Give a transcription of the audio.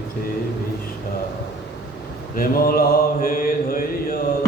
পৃথিবী প্রেম লাভে ধৈর্য